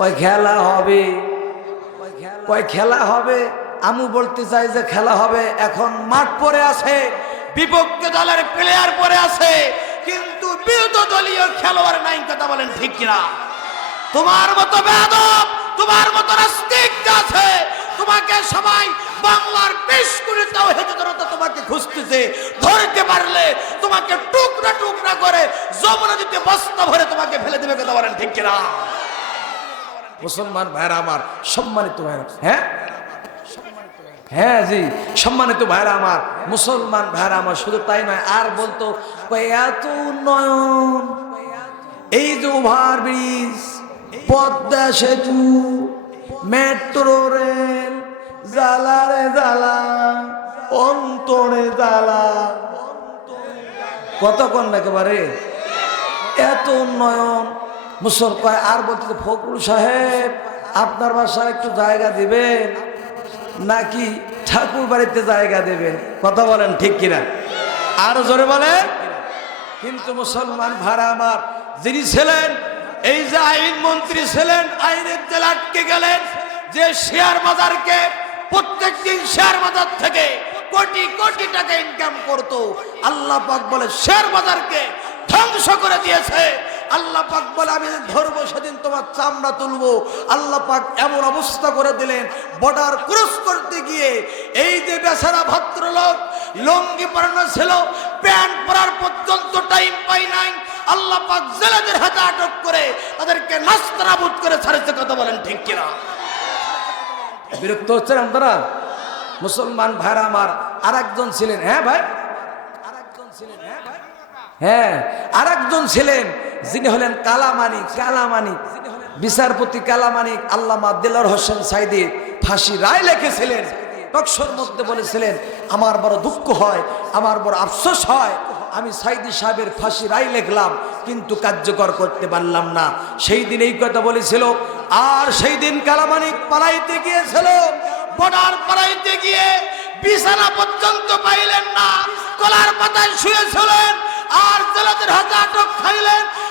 কয়, খেলা হবে। কয়, খেলা হবে। আমু বলতে চাই যে, খেলা হবে। এখন মাঠ পরে আছে, বিপক্ষ দলের প্লেয়ার পরে আছে, কিন্তু বিরোধী দলীয় খেলোয়াড় নাই, কথা বলেন ঠিক কিনা? তোমার মতো বেদব তোমার মতো নাস্তিক আছে, তোমাকে সবাই বাংলার বেশ করে তাও জনতা তোমাকে খুঁজতেছে। ধরতে পারলে তোমাকে টুকরা টুকরা করে যমুনা দিতে বস্তা ভরে তোমাকে ফেলে দেবে, কথা বলেন ঠিক কিনা? মুসলমান ভাইরা আমার, সম্মানিত ভাইরা হ্যাঁ? হ্যাঁ জি, সম্মানিত ভাইরা আমার, মুসলমান ভাইরা আমার, শুধু তাই নয়, আর বলতো এত উন্নয়ন এই যে ওভার ব্রিজ, পদ্মা সেতু, মেট্রো রেল জ্বালারে জ্বালা, অন্তরে জ্বালা। কতক্ষণ একেবারে এত উন্নয়ন মুসল কয়, আর বলতে ফখরুল সাহেব, আপনার বাসায় একটু জায়গা দিবেন? নাকি ঠাকুর বাড়িতে জায়গা দেবেন? কথা বলেন ঠিক কিনা? আর জোরে বলেন। কিন্তু মুসলমান ভাড়া আমার। যিনি ছিলেন, এই যে আইন মন্ত্রী ছিলেন, আইনের জেল আটকে গেলেন, যে শেয়ার বাজারকে প্রত্যেক দিন শেয়ার বাজার থেকে কোটি কোটি টাকা ইনকাম করত, আল্লাহ পাক বলে, শেয়ার বাজারকে ধ্বংস করে দিয়েছে। আল্লাহ পাক বলে আমি ধরবো সেদিন তোমার চামড়া তুলবো। আল্লাহ পাক এমন অবস্থা করে দিলেন বর্ডার ক্রস করতে গিয়ে। এই যে বেচারা ভদ্রলোক লঙ্গি পরানো ছিল প্যান্ট পরার পর্যন্ত টাইম পাই নাই আল্লাহ পাক জেলেদের হাতে আটক করে তাদেরকে নাস্তানাবুদ করে ছাড়েছে কথা বলেন ঠিক কিনা? বিরক্ত হচ্ছেন আপনারা? মুসলমান ভাইরা আমার আর একজন ছিলেন হ্যাঁ ভাই? আরেকজন ছিলেন হ্যাঁ ভাই? হ্যাঁ আর একজন ছিলেন। যিনি হলেন কালামানিক কালামানিক। বিচারপতি কালামানিক আল্লামা দিলার হোসেন সাইদি ফাঁসি রায় লিখেছিলেন। টকশোর মধ্যে বলেছিলেন আমার বড় দুঃখ হয় আমার বড় আফসোস হয় আমি সাইদি সাহেবের ফাঁসি রায় লিখলাম কিন্তু কার্যকর করতে পারলাম না। সেই দিন এই কথা বলেছিল আর সেই দিন কালামানিক পালাইতে গিয়েছিল। বর্ডার পালাইতে গিয়ে বিছানা পর্যন্ত পাইলেন না কলার পাতায় শুয়েছিলেন আর জেলাদের হাতে আটক খাইলেন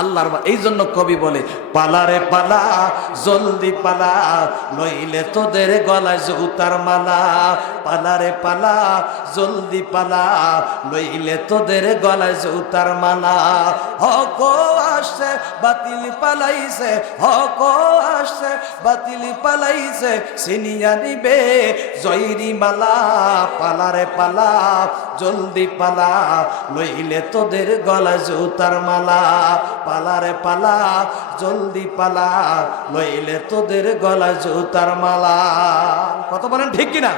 আল্লাহর এই জন্য কবি বলে পালারে পালা, জলদি পালা, নইলে তোদের গলায় জুতার মালা। পালারে পালা, জলদি পালা, নইলে তোদের গলায় জুতার মালা। হক আসছে, বাতিল পালাইছে। হক আসছে, বাতিল পালাইছে। সিনিয়া নিবে জয়রি মালা পালারে পালা, জলদি পালা লইলে তোদের গলায় জুতার মালা। পালারে পালা, জলদি পালা লইলে তোদের গলা জুতার মালা। কত বলেন ঠিক কিনা?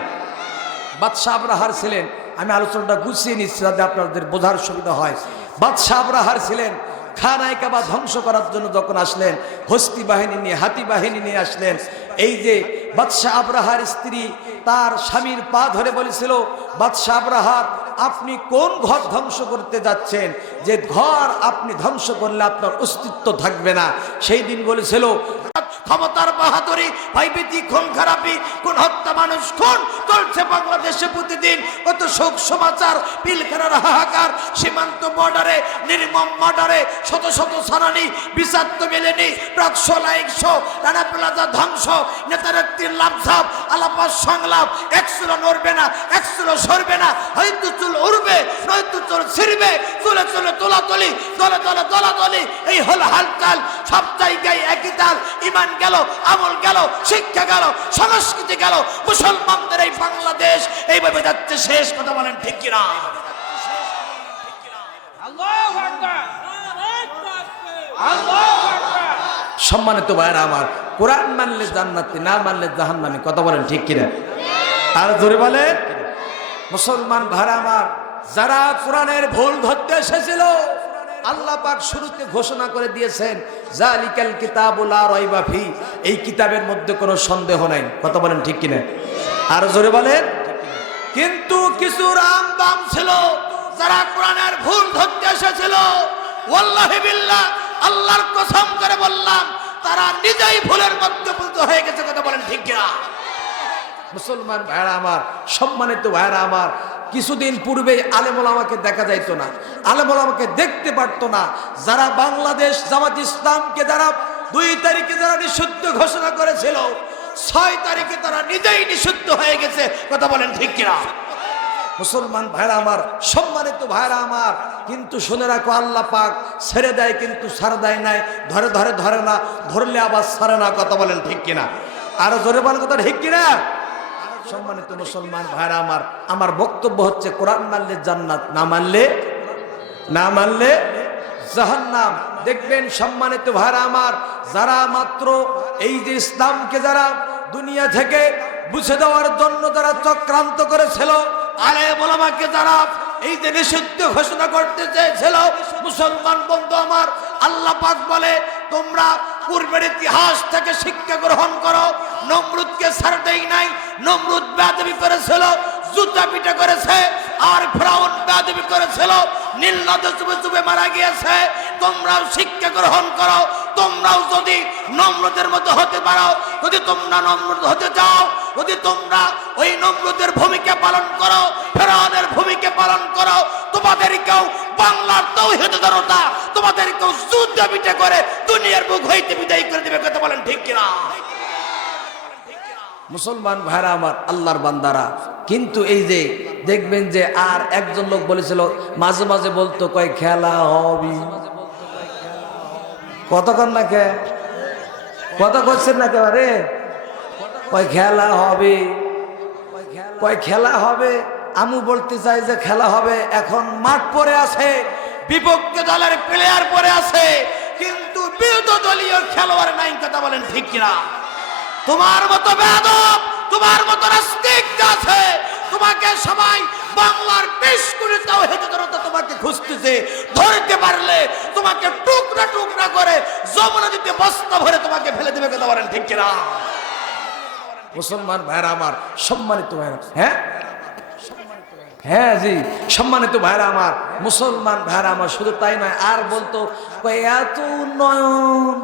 বাদশাহ আব্রাহার ছিলেন। আমি আলোচনাটা গুছিয়ে নিচ্ছি যাতে আপনাদের বোঝার সুবিধা হয়। বাদশাহ আব্রাহার ছিলেন। খানায় কাবা ধ্বংস করার জন্য যখন আসলেন, হস্তি বাহিনী নিয়ে, হাতি বাহিনী নিয়ে আসলেন, এই যে বাদশাহ আব্রাহার স্ত্রী তার স্বামীর পা ধরে বলেছিল, বাদশাহ আব্রাহার আপনি কোন ঘর ধ্বংস করতে যাচ্ছেন? যে ঘর আপনি ধ্বংস করলে আপনার অস্তিত্ব থাকবে না। সেই দিন বলেছিল ক্ষমতার বাহাদুরি ভাইবেতি খুন, খারাপি, কোন হত্যা মানুষ, খুন চলছে বাংলাদেশে প্রতিদিন। কত শোক সমাচার, পিলখানার হাহাকার, সীমান্ত বর্ডারে নির্মম মার্ডারে শত শত সানানি বিষাক্ত মেলেনি প্রাকশো রানা প্লাজা ধ্বংস লাভঝাপ আলাপাস সংলাপ নড়বে না সরবে না, হয়তো চুল উড়বে, নয়তো চুল ছিড়বে, চুলে চুলে তোলাতলি, দলে দলে দলাদলি, এই হল হালচাল, সব জায়গায় একই তাল, ইমান গেল, আমল গেল, শিক্ষা গেল, সংস্কৃতি গেল, মুসলমানদের এই বাংলাদেশ এইভাবে যাচ্ছে শেষ কথা বলেন ঠিক কিনা? সম্মানিত ভাইরা আমার কোরআন মানলে জান্নাতি না মানলে জাহান্নামি কথা বলেন ঠিক কিনা? আর ধরে বলে মুসলমান ভাইরা আমার যারা কোরআনের ভুল ধরতে এসেছিল আল্লাহ পাক শুরুতে ঘোষণা করে দিয়েছেন জালিকাল কিতাবুল রাইবা ফি এই কিতাবের মধ্যে কোনো সন্দেহ নাই। কথা বলেন ঠিক কিনা? আর জোরে বলেন। কিন্তু কিছু রাম দাম ছিল, যারা কোরআনের ভুল ধরতে এসেছিল। বিল্লাহ, আল্লাহর কসম করে বললাম, তারা নিজেই ভুলের মধ্যে পতিত হয়ে গেছে। কথা বলেন ঠিক কিনা? মুসলমান ভাইরা আমার, সম্মানিত ভাইরা আমার কিছুদিন পূর্বেই আলেমুল আমাকে দেখা যাইতো না। আলেমুল আমাকে দেখতে পারতো না। যারা বাংলাদেশ জামাত ইসলামকে যারা দুই তারিখে যারা নিষিদ্ধ ঘোষণা করেছিল, ছয় তারিখে তারা নিজেই নিষিদ্ধ হয়ে গেছে। কথা বলেন ঠিক কিনা? মুসলমান ভাইরা আমার, সম্মানিত ভাইরা আমার, কিন্তু শুনে রাখো, আল্লাহ পাক ছেড়ে দেয় কিন্তু ছাড় দেয় নাই। ধরে ধরে ধরে না, ধরলে আবার ছাড়ে না। কথা বলেন ঠিক কিনা? আরও জোরে বলেন কথা ঠিক কিনা? সম্মানিত মুসলমান ভাইরা আমার আমার বক্তব্য হচ্ছে কোরআন মানলে জান্নাত, না মানলে না মানলে জাহান্নাম। দেখবেন সম্মানিত ভাইরা আমার, যারা মাত্র এই যে ইসলামকে যারা দুনিয়া থেকে বুঝে দেওয়ার জন্য যারা চক্রান্ত করেছিল, আলে বলামাকে যারা এই যে নিষিদ্ধ ঘোষণা করতে চেয়েছিল, মুসলমান বন্ধু আমার, আল্লাহ পাক বলে, তোমরা পূর্বের ইতিহাস থেকে শিক্ষা গ্রহণ করো নমরুদকে ছাড় দেই নাই। নমরুদ বেদবি করেছিল, জুতা পিটা করেছে, আর ফ্রাউন বেদবি করেছিল। নীল নদে চুবে চুবে মারা গিয়েছে। তোমরাও শিক্ষা গ্রহণ করো, তোমরাও যদি নম্রদের মতো হতে পারো, যদি তোমরা নম্রত হতে চাও, যদি তোমরা ওই নম্রদের ভূমিকা পালন করো, ফেরাউনের ভূমিকা পালন করো, তোমাদেরকেও বাংলার তৌহিদ জনতা, তোমাদেরকেও যুদ্ধ পিঠে করে দুনিয়ার বুক হইতে বিদায় করে দেবে, কথা বলেন ঠিক কিনা? মুসলমান ভাইরা আমার, আল্লাহর বান্দারা। কিন্তু এই যে দেখবেন যে আর একজন লোক বলেছিল, মাঝে মাঝে বলতো, কয়, খেলা হবি। কতক্ষণ না কে? কত করছেন না কেবারে কয়, খেলা হবে। কয়, খেলা হবে। আমু বলতে চাই যে, খেলা হবে। এখন মাঠ পরে আছে, বিপক্ষ দলের প্লেয়ার পরে আছে, কিন্তু বিরোধী দলীয় খেলোয়াড় নাই, কথা বলেন ঠিক কিনা? তোমার মতো বেদব তোমার মতো রাস্তিক আছে, তোমাকে সবাই বাংলার বেশ করে তাও জনতা তোমাকে খুঁজতেছে। ধরতে পারলে তোমাকে টুকরা টুকরা করে যমুনা দিতে বস্তা ভরে তোমাকে ফেলে দেবে কথা বলেন ঠিক কিনা? মুসলমান ভাইরা আমার, সম্মানিত ভাইরা হ্যাঁ? হ্যাঁ জি, সম্মানিত ভাইরা আমার, মুসলমান ভাইরা আমার, শুধু তাই নয়, আর বলতো এত উন্নয়ন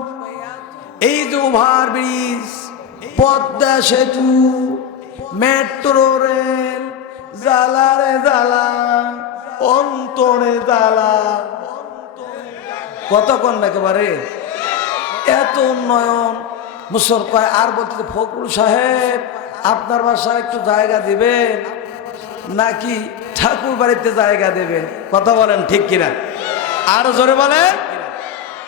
এই যে ওভার ব্রিজ পদ্মা সেতু, মেট্রো রেল, জ্বালারে জ্বালা, অন্তরে জ্বালা। কতক্ষণ একেবারে এত উন্নয়ন। মুসল কয়, আর বলতে ফখরুল সাহেব, আপনার বাসায় একটু জায়গা দিবেন? নাকি ঠাকুর বাড়িতে জায়গা দেবেন? কথা বলেন ঠিক কিনা? আর জোরে বলেন।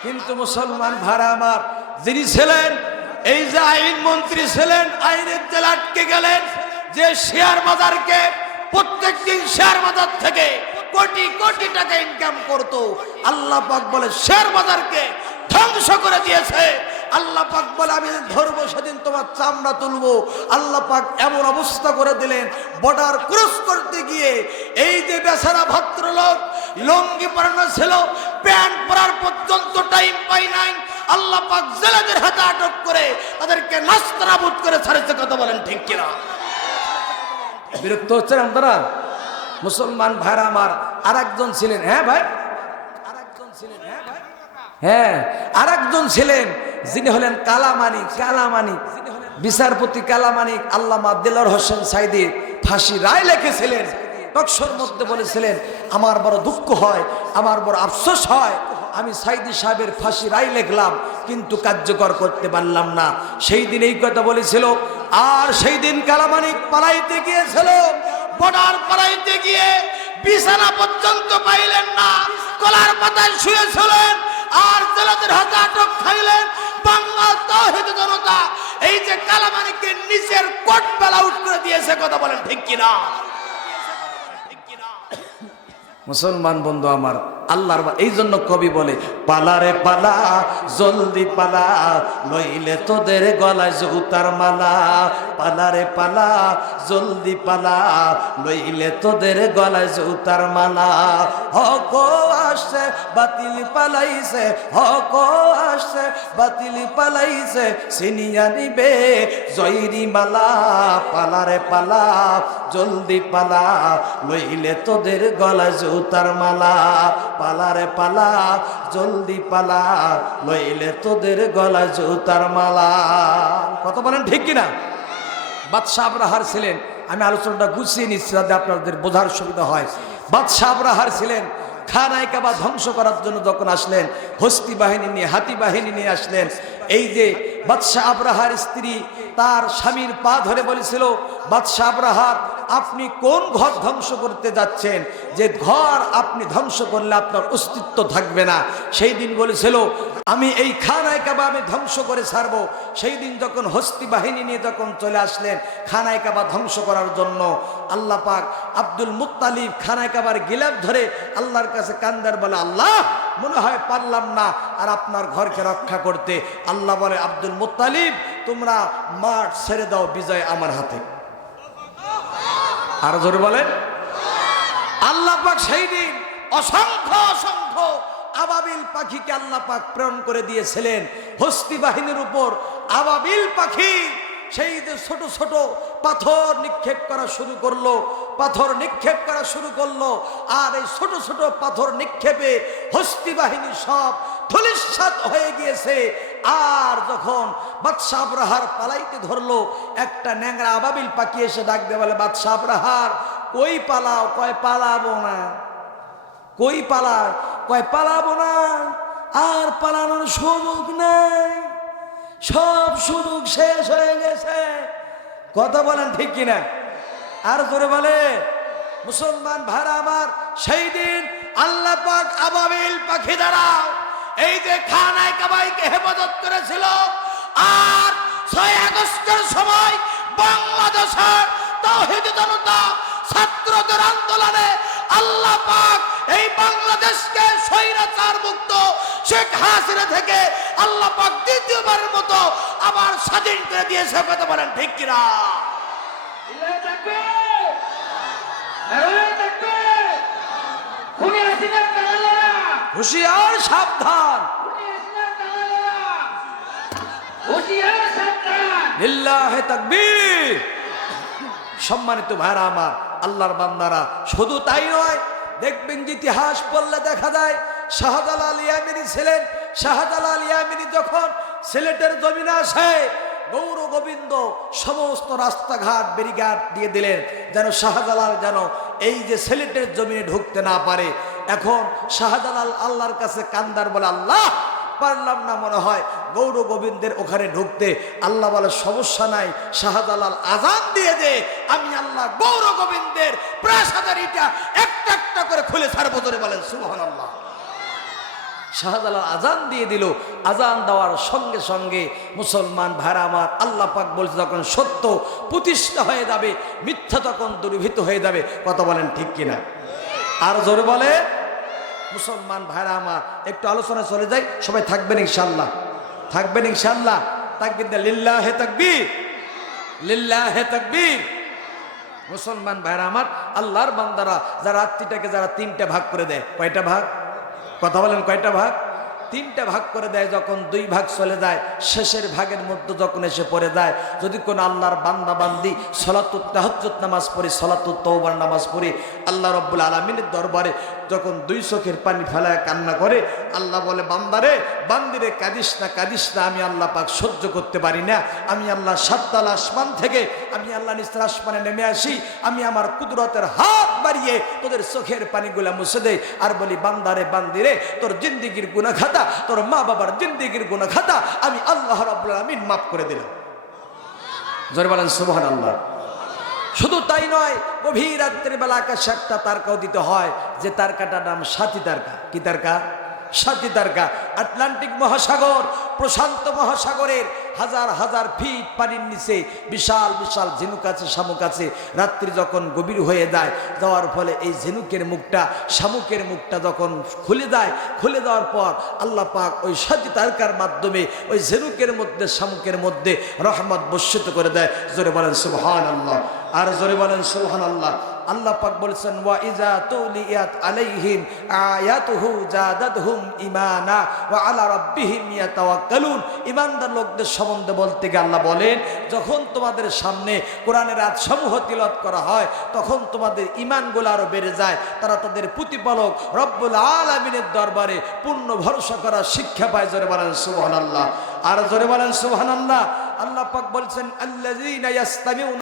কিন্তু মুসলমান ভাড়া আমার। যিনি ছিলেন এই যে আইন মন্ত্রী ছিলেন, আইনের জেল আটকে গেলেন, যে শেয়ার বাজারকে প্রত্যেক দিন শেয়ার বাজার থেকে কোটি কোটি টাকা ইনকাম করত। আল্লাহ পাক বলে, শেয়ার বাজারকে ধ্বংস করে দিয়েছে। আল্লাহ পাক বলে, আমি ধরবো, সেদিন তোমার চামড়া তুলবো। আল্লাহ পাক এমন অবস্থা করে দিলেন, বর্ডার ক্রস করতে গিয়ে। এই যে বেচারা ভদ্রলোক, লঙ্গি পরানো ছিল, প্যান্ট পরার পর্যন্ত টাইম পাই নাই আল্লাহ পাক জেলেদের হাতে আটক করে তাদেরকে নাস্তানাবুদ করে ছাড়েছে, কথা বলেন ঠিক কিনা? বিরক্ত হচ্ছেন আপনারা? মুসলমান ভাইরা আমার আর একজন ছিলেন হ্যাঁ ভাই? হ্যাঁ আর একজন ছিলেন, যিনি হলেন কালামানিক কালামানিক, বিচারপতি কালামানিক, আল্লামা দিলর হোসেন সাইদি, ফাঁসি রায় লিখেছিলেন, টকশোর মধ্যে বলেছিলেন, আমার বড় দুঃখ হয়, আমার বড় আফসোস হয় আমি সাইদি সাহেবের ফাঁসি রায় লিখলাম, কিন্তু কার্যকর করতে পারলাম না। সেই দিন এই কথা বলেছিল, আর সেই দিন কালামানিক পালাইতে গিয়েছিল, বর্ডার পালাইতে গিয়ে বিছানা পর্যন্ত পাইলেন না, কলার পাতায় শুয়েছিলেন, আর জেলাদের হাতে আটক খাইলেন। বাংলা তহিদ জনতা এই যে কালামানিককে নিচের কোট বেলা উঠ করে দিয়েছে, কথা বলেন ঠিক কিনা? মুসলমান বন্ধু আমার, আল্লাহর এই জন্য কবি বলে পালারে পালা, জলদি পালা, লইলে তোদের গলায় জুতার মালা। পালারে পালা, জলদি পালা, লইলে তোদের গলায় জুতার মালা। হক আসছে, বাতিল পালাইছে। হক আসছে, বাতিল পালাইছে। সিনিয়া নিবে জয়রি মালা পালারে পালা, জলদি পালা, লইলে তোদের গলায় জুতার মালা, পালারে পালা, জলদি পালা, লইলে তোদের গলায় জুতার মালা। কত বলেন ঠিক কিনা? বাদশাহ আবরাহার ছিলেন। আমি আলোচনাটা গুছিয়ে নিচ্ছি যাতে আপনাদের বোঝার সুবিধা হয়। বাদশাহ আবরাহার ছিলেন। খানায় কাবা ধ্বংস করার জন্য যখন আসলেন, হস্তি বাহিনী নিয়ে, হাতি বাহিনী নিয়ে আসলেন এই যে বাদশাহ আবরাহার স্ত্রী, তার স্বামীর পা ধরে বলেছিল, বাদশাহ আবরাহার, আপনি কোন ঘর ধ্বংস করতে যাচ্ছেন? যে ঘর আপনি ধ্বংস করলে আপনার অস্তিত্ব থাকবে না। সেই দিন বলেছিল, আমি এই খানায় কাবা আমি ধ্বংস করে ছাড়বো। সেই দিন যখন হস্তি বাহিনী নিয়ে যখন চলে আসলেন খানায় কাবা ধ্বংস করার জন্য, আল্লাহ পাক আব্দুল মুত্তালিব খানায় কাবার গিলাপ ধরে আল্লাহর কাছে কান্দার বলে, আল্লাহ মনে হয় পারলাম না আর আপনার ঘরকে রক্ষা করতে। আল্লাহ বলে, আব্দুল মুত্তালিব, তোমরা মাঠ ছেড়ে দাও, বিজয় আমার হাতে। আর জোরে বলেন। আল্লাহ পাক সেই দিন অসংখ্য অসংখ্য আবাবিল পাখিকে আল্লাহ পাক প্রেরণ করে দিয়েছিলেন। হস্তি বাহিনীর উপর আবাবিল পাখি, সেই যে ছোট ছোট পাথর নিক্ষেপ করা শুরু করল, পাথর নিক্ষেপ করা শুরু করল, আর এই ছোট ছোট পাথর নিক্ষেপে হস্তি বাহিনী সব ধলিসাত হয়ে গিয়েছে। আর যখন বাদশাহ আবরাহার পালাইতে ধরলো, একটা ন্যাংরা আবাবিল পাখি এসে ডাক দিয়ে বলে, বাদশাহ আবরাহার, কই পালাও? কয় পালাবো না? কই পালায়? কয় পালাবো না? আর পালানোর সুযোগ নাই। সব সুযোগ শেষ হয়ে গেছে। কথা বলেন ঠিক কিনা? আর জোরে বলে, মুসলমান ভাড়া আমার, সেই দিন আল্লাহ পাক আবাবিল পাখি দ্বারা এই যে খানায় কাবাইকে হেফাজত করেছিল, আর ছয় আগস্টের সময় বাংলাদেশের তাওহীদ জনতা ছাত্রদের আন্দোলনে আল্লাহ পাক এই বাংলাদেশকে স্বৈরাচার মুক্ত শেখ হাসিনা থেকে আল্লাহ পাক দ্বিতীয়বারের মতো আবার স্বাধীন করে দিয়েছে কথা বলেন ঠিক কিনা? হুশিয়ার সাবধান। সম্মানিত ভাইরা আমার আল্লাহর বান্দারা। শুধু তাই নয়, দেখবেন যে ইতিহাস পড়লে দেখা যায়, শাহজালাল ইয়ামিনী ছিলেন। শাহজালাল ইয়ামিনী যখন সিলেটের জমিনে আসে, গৌর গোবিন্দ সমস্ত রাস্তাঘাট বেরিঘাট দিয়ে দিলেন, যেন শাহজালাল যেন এই যে সিলেটের জমিনে ঢুকতে না পারে। এখন শাহজালাল আল্লাহর কাছে কান্দার বলে, আল্লাহ পারলাম না মনে হয়, গৌর গোবিন্দের ওখানে ঢুকতে। আল্লাহ বলে, সমস্যা নাই, শাহজালাল আজান দিয়ে দে, আমি আল্লাহ গৌর গোবিন্দের প্রাসাদের ইটা একটা একটা করে খুলে ছাড়বো ধরে বলেন সুবহান আল্লাহ শাহজালাল আজান দিয়ে দিল। আজান দেওয়ার সঙ্গে সঙ্গে মুসলমান ভাইরা আমার, আল্লাহ পাক বলছে তখন সত্য প্রতিষ্ঠা হয়ে যাবে, মিথ্যা তখন দুর্ভীত হয়ে যাবে। কথা বলেন ঠিক কিনা? আর জোরে বলে মুসলমান ভাইরা আমার, একটু আলোচনা চলে যাই, সবাই থাকবেন ইনশাল্লাহ থাকবেন ইনশাল্লাহ থাকবেন লিল্লা হে তাকবির। লিল্লা হে তাকবির। মুসলমান ভাইরা আমার, আল্লাহর বান্দারা যারা আত্মীটাকে যারা তিনটা ভাগ করে দেয়, কয়টা ভাগ? কথা বলেন কয়টা ভাগ? তিনটা ভাগ করে দেয়, যখন দুই ভাগ চলে যায়, শেষের ভাগের মধ্যে যখন এসে পড়ে যায়, যদি কোনো আল্লাহর বান্দা বান্দি সলাতুত নামাজ পড়ি, সলাতুত তৌবার নামাজ পড়ি, আল্লাহ রব্বুল আলমিনের দরবারে যখন দুই চোখের পানি ফেলায় কান্না করে, আল্লাহ বলে বান্দারে বান্দিরে কাঁদিস না কাঁদিস না, আমি আল্লাহ পাক সহ্য করতে পারি না। আমি আল্লাহ সাততাল আসমান থেকে, আমি আল্লাহ নিস্তার আসমানে নেমে আসি, আমি আমার কুদরতের হাত বাড়িয়ে তোদের চোখের পানিগুলা মুছে দেয় আর বলি বান্দারে বান্দিরে তোর জিন্দিগির গুণা খাতা তোর মা বাবার জিন্দিগির গুণা খাতা আমি আল্লাহ আমিন মাফ করে দিলাম। জোরে সুবহান আল্লাহ শুধু তাই নয়, গভীর রাত্রের বেলা আকাশ একটা তারকাও দিতে হয়, যে তারকাটার নাম সাথী তারকা। কি তারকা? তারকা আটলান্টিক মহাসাগর, প্রশান্ত মহাসাগরের হাজার হাজার ফিট পানির নিচে বিশাল বিশাল ঝিনুক আছে, শামুক আছে। রাত্রি যখন গভীর হয়ে যায়, যাওয়ার ফলে এই ঝিনুকের মুখটা, শামুকের মুখটা যখন খুলে যায়, খুলে দেওয়ার পর আল্লাহ পাক ওই সাথী তারকার মাধ্যমে ওই ঝিনুকের মধ্যে, শামুকের মধ্যে রহমত বর্ষিত করে দেয়। জোরে বলেন সুবহান আল্লাহ আর জোরে বলেন সুবহান আল্লাহ আল্লাহ পাক বলেছেন, ওয়া ইজা তুলিয়াত আলাইহিম আয়াতুহু ওয়া আলা রাব্বিহিম ইয়াতাওয়াক্কালুন। লোকদের সম্বন্ধে বলতে গিয়ে আল্লাহ বলেন, যখন তোমাদের সামনে কোরআনের আয়াত সমূহ তিলাওয়াত করা হয়, তখন তোমাদের ঈমানগুলো আরও বেড়ে যায়। তারা তাদের প্রতিপালক রব্বুল আলামিনের দরবারে পূর্ণ ভরসা করার শিক্ষা পায়। জোরে বলেন, সুবহানাল্লাহ। আর জোরে বলেন, সুবহানাল্লাহ। আল্লাহ পাক বলছেন ইয়াস্তামিউনা